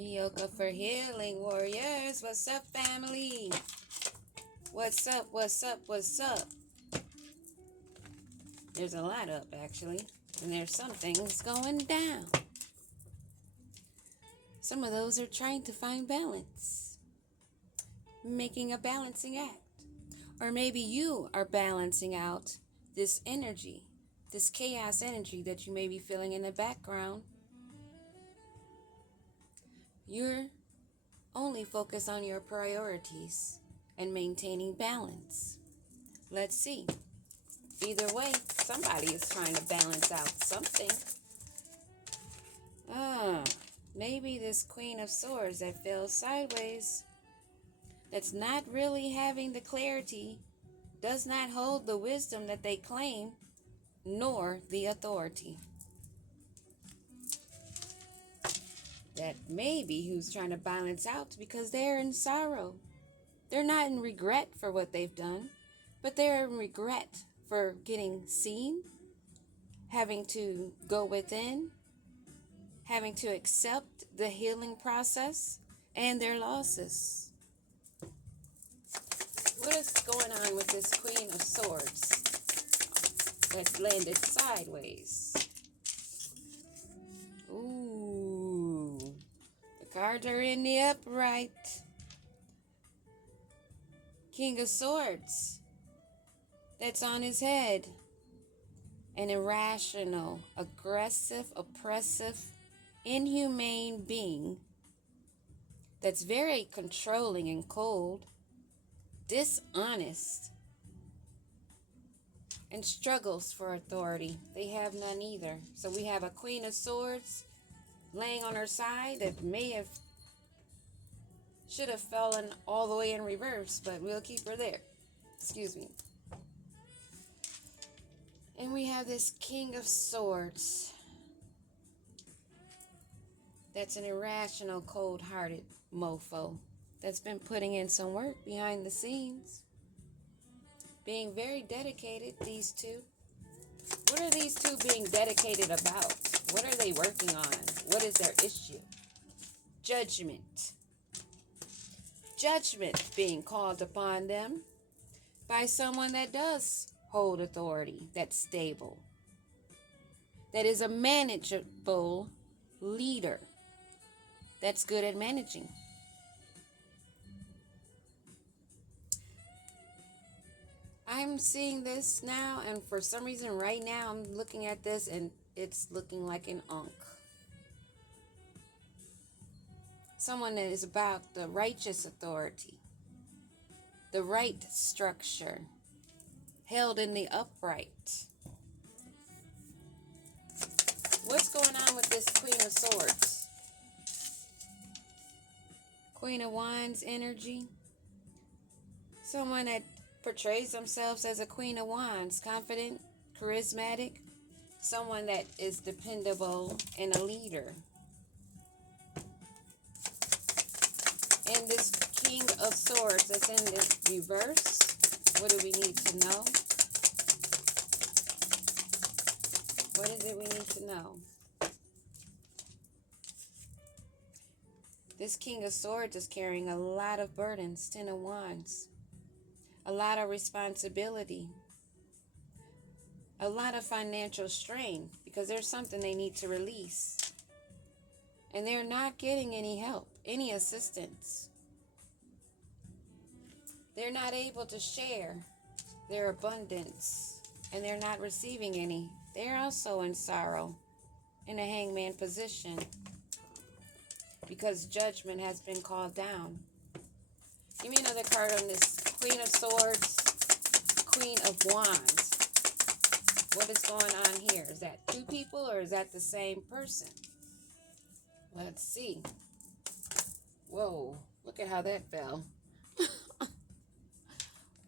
Yoga for Healing Warriors. What's up, family? What's up? What's up? What's up? There's a lot up, actually. And there's some things going down. Some of those are trying to find balance, making a balancing act. Or maybe you are balancing out this energy, this chaos energy that you may be feeling in the background. You're only focused on your priorities and maintaining balance. Let's see. Either way, somebody is trying to balance out something. Maybe this Queen of Swords that fell sideways, that's not really having the clarity, does not hold the wisdom that they claim, nor the authority. That maybe who's trying to balance out because they're in sorrow. They're not in regret for what they've done, but they're in regret for getting seen, having to go within, having to accept the healing process and their losses. What is going on with this Queen of Swords that landed sideways? Ooh, the cards are in the upright. King of Swords, that's on his head. An irrational, aggressive, oppressive, inhumane being that's very controlling and cold, dishonest, and struggles for authority. They have none either. So we have a Queen of Swords laying on her side that should have fallen all the way in reverse, but we'll keep her there. Excuse me. And we have this King of Swords that's an irrational, cold-hearted mofo that's been putting in some work behind the scenes. Being very dedicated, these two. What are these two being dedicated about? What are they working on? What is their issue? Judgment. Judgment being called upon them by someone that does hold authority, that's stable, that is a manageable leader, that's good at managing. I'm seeing this now, and for some reason right now I'm looking at this and it's looking like an Ankh. Someone that is about the righteous authority, the right structure, held in the upright. What's going on with this Queen of Swords? Queen of Wands energy. Someone that portrays themselves as a Queen of Wands, confident, charismatic, someone that is dependable and a leader. And this King of Swords that's in the reverse, what do we need to know? What is it we need to know? This King of Swords is carrying a lot of burdens, Ten of Wands. A lot of responsibility. A lot of financial strain because there's something they need to release. And they're not getting any help, any assistance. They're not able to share their abundance, and they're not receiving any. They're also in sorrow, in a hangman position, because judgment has been called down. Give me another card on this Queen of Swords, Queen of Wands. What is going on here? Is that two people or is that the same person? Let's see. Whoa, look at how that fell.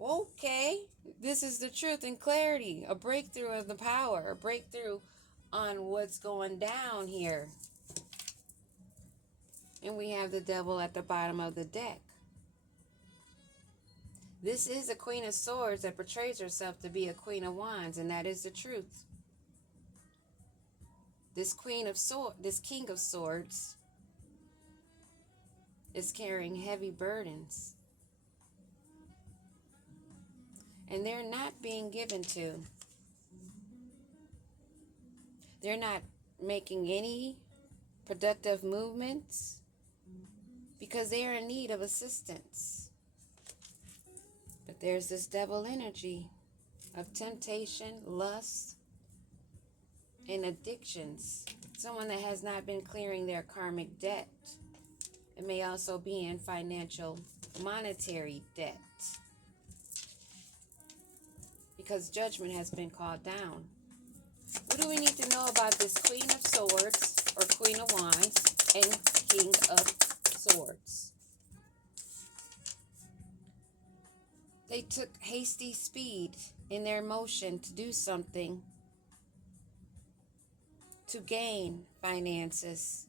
Okay, this is the truth and clarity. A breakthrough of the power. A breakthrough on what's going down here. And we have the Devil at the bottom of the deck. This is a Queen of Swords that portrays herself to be a Queen of Wands, and that is the truth. This King of Swords is carrying heavy burdens. And they're not being given to. They're not making any productive movements because they are in need of assistance. But there's this devil energy of temptation, lust, and addictions. Someone that has not been clearing their karmic debt. It may also be in financial, monetary debt. Because judgment has been called down. What do we need to know about this Queen of Swords, or Queen of Wands, and King of Swords? They took hasty speed in their motion to do something to gain finances.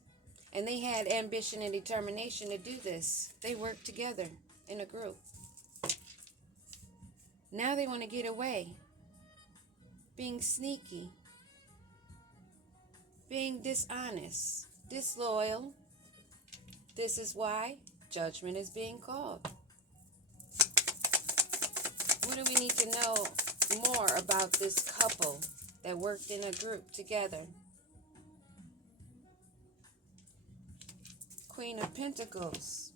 And they had ambition and determination to do this. They worked together in a group. Now they want to get away. Being sneaky. Being dishonest. Disloyal. This is why judgment is being called. What do we need to know more about this couple that worked in a group together? Queen of Pentacles.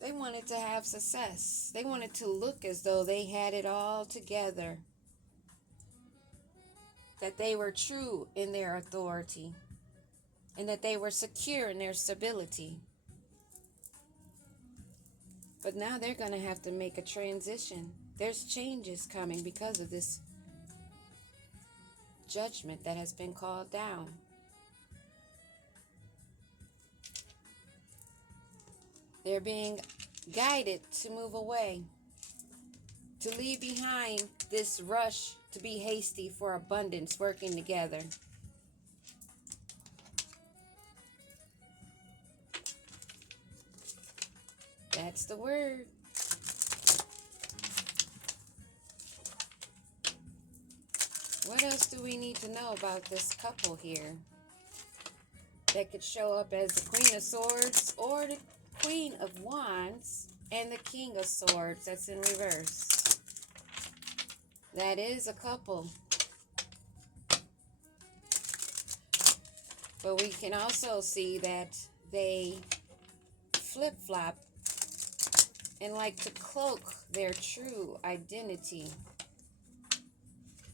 They wanted to have success. They wanted to look as though they had it all together. That they were true in their authority. And that they were secure in their stability. But now they're going to have to make a transition. There's changes coming because of this judgment that has been called down. They're being guided to move away, to leave behind this rush to be hasty for abundance, working together. That's the word. What else do we need to know about this couple here that could show up as the Queen of Swords or the Queen of Wands and the King of Swords that's in reverse? That is a couple. But we can also see that they flip-flop and like to cloak their true identity.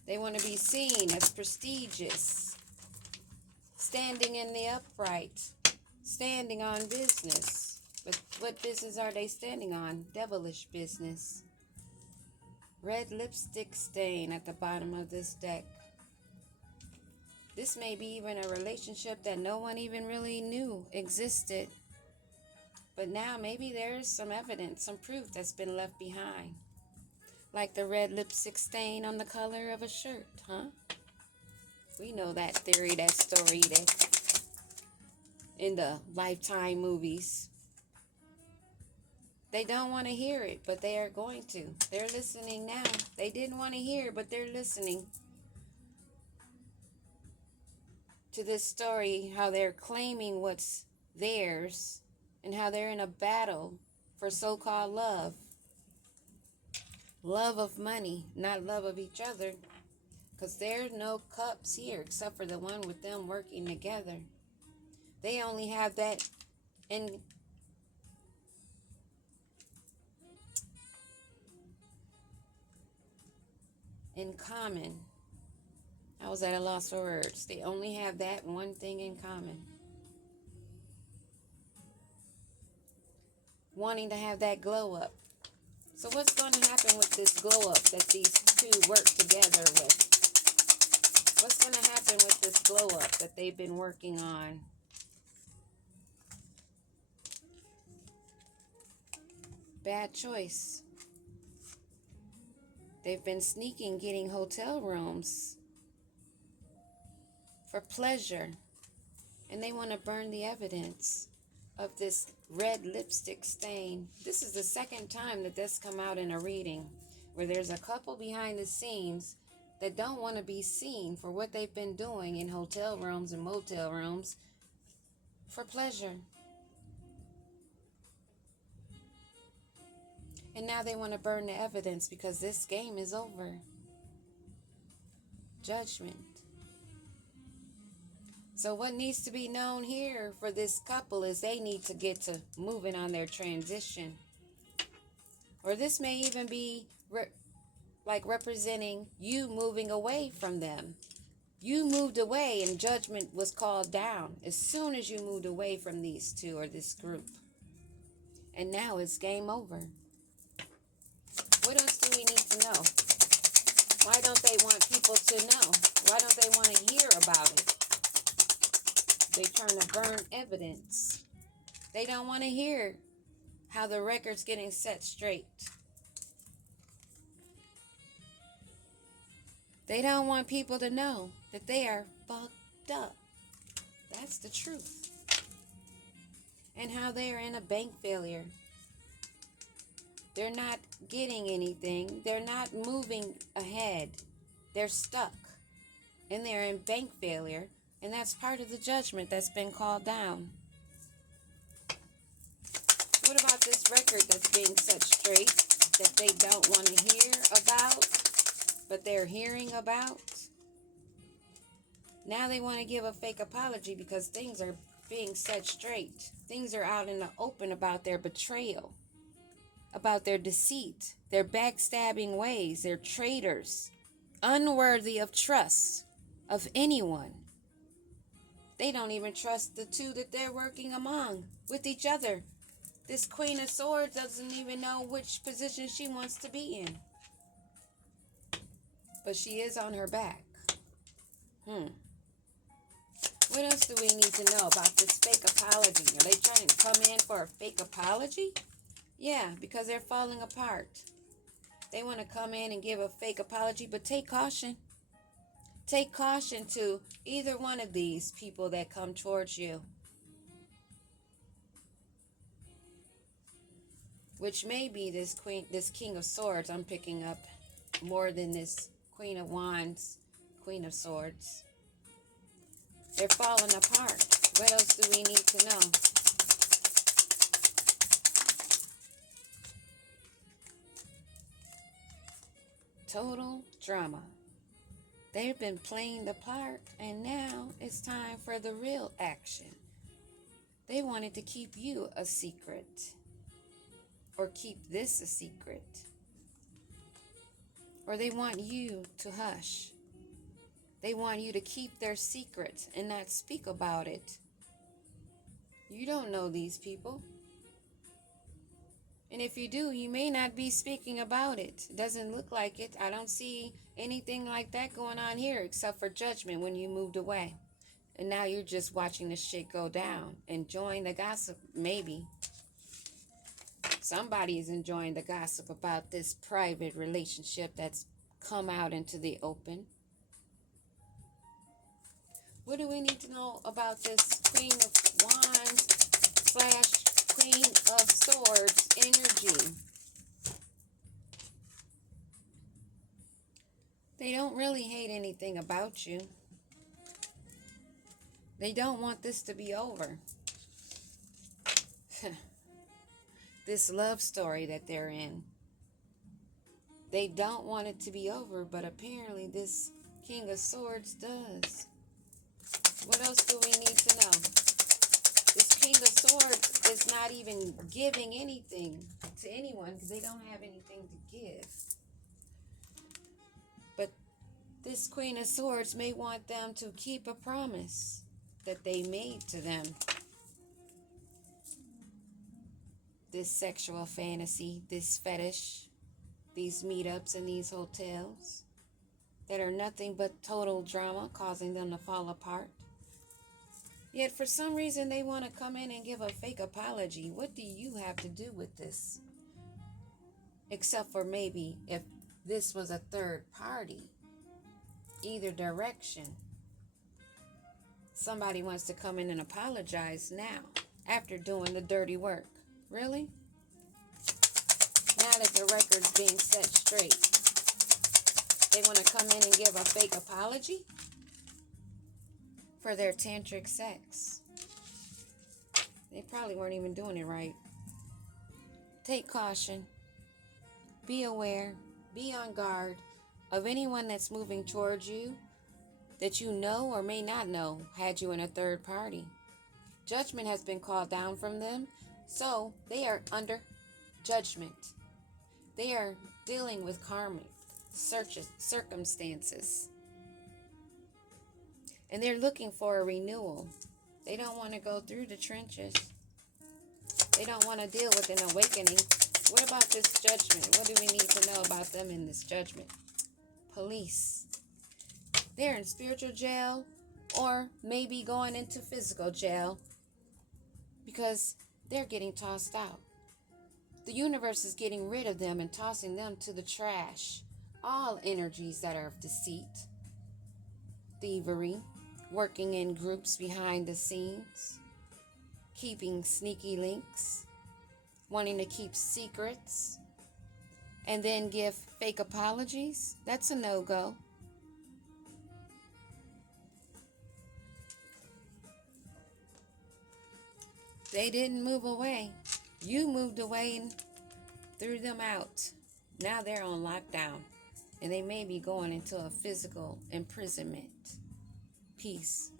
They want to be seen as prestigious, standing in the upright, standing on business. But what business are they standing on? Devilish business. Red lipstick stain at the bottom of this deck. This may be even a relationship that no one even really knew existed. But now maybe there's some evidence, some proof that's been left behind. Like the red lipstick stain on the color of a shirt, huh? We know that theory, that story that in the Lifetime movies. They don't want to hear it, but they are going to. They're listening now. They didn't want to hear, but they're listening to this story, how they're claiming what's theirs and how they're in a battle for so-called love. Love of money, not love of each other. Because there's no cups here except for the one with them working together. They only have that in common. I was at a loss for words. They only have that one thing in common. Wanting to have that glow up. So what's going to happen with this glow up that these two work together with? What's going to happen with this glow up that they've been working on? Bad choice. They've been sneaking, getting hotel rooms for pleasure. And they want to burn the evidence of this red lipstick stain. This is the second time that this come out in a reading where there's a couple behind the scenes that don't want to be seen for what they've been doing in hotel rooms and motel rooms for pleasure. And now they want to burn the evidence because this game is over. Judgment. So what needs to be known here for this couple is they need to get to moving on their transition. Or this may even be representing you moving away from them. You moved away and judgment was called down as soon as you moved away from these two or this group. And now it's game over. What else do we need to know? Why don't they want people to know? Why don't they want to hear about it? They're trying to burn evidence. They don't want to hear how the record's getting set straight. They don't want people to know that they are fucked up. That's the truth. And how they are in a bank failure. They're not getting anything. They're not moving ahead. They're stuck. And they're in bank failure. And that's part of the judgment that's been called down. What about this record that's being set straight that they don't want to hear about, but they're hearing about? Now they want to give a fake apology because things are being set straight. Things are out in the open about their betrayal, about their deceit, their backstabbing ways, their traitors, unworthy of trust of anyone. They don't even trust the two that they're working among with each other. This Queen of Swords doesn't even know which position she wants to be in. But she is on her back. What else do we need to know about this fake apology? Are they trying to come in for a fake apology? Yeah, because they're falling apart. They want to come in and give a fake apology, but take caution. Take caution to either one of these people that come towards you. Which may be this King of Swords I'm picking up more than this Queen of Wands, Queen of Swords. They're falling apart. What else do we need to know? Total drama. They've been playing the part, and now it's time for the real action. They wanted to keep you a secret, or keep this a secret, or they want you to hush. They want you to keep their secret and not speak about it. You don't know these people. And if you do, you may not be speaking about it. It doesn't look like it. I don't see anything like that going on here except for judgment when you moved away. And now you're just watching the shit go down. Enjoying the gossip, maybe. Somebody is enjoying the gossip about this private relationship that's come out into the open. What do we need to know about this Queen of Wands / Queen of Swords energy? They don't really hate anything about you. They don't want this to be over. This love story that they're in. They don't want it to be over, but apparently this King of Swords does. What else do we need to know? This King of Swords is not even giving anything to anyone because they don't have anything to give. But this Queen of Swords may want them to keep a promise that they made to them. This sexual fantasy, this fetish, these meetups in these hotels that are nothing but total drama causing them to fall apart. Yet for some reason they want to come in and give a fake apology. What do you have to do with this? Except for maybe if this was a third party. Either direction. Somebody wants to come in and apologize now after doing the dirty work. Really? Now that the record's being set straight, they want to come in and give a fake apology for their tantric sex. They probably weren't even doing it right. Take caution. be aware, be on guard of anyone that's moving towards you that you know or may not know had you in a third party. Judgment has been called down from them, so they are under judgment. They are dealing with karmic circumstances. And they're looking for a renewal. They don't want to go through the trenches. They don't want to deal with an awakening. What about this judgment? What do we need to know about them in this judgment? Police. They're in spiritual jail or maybe going into physical jail because they're getting tossed out. The universe is getting rid of them and tossing them to the trash. All energies that are of deceit, thievery, working in groups behind the scenes, keeping sneaky links, wanting to keep secrets, and then give fake apologies. That's a no-go. They didn't move away. You moved away and threw them out. Now they're on lockdown, and they may be going into a physical imprisonment. Peace.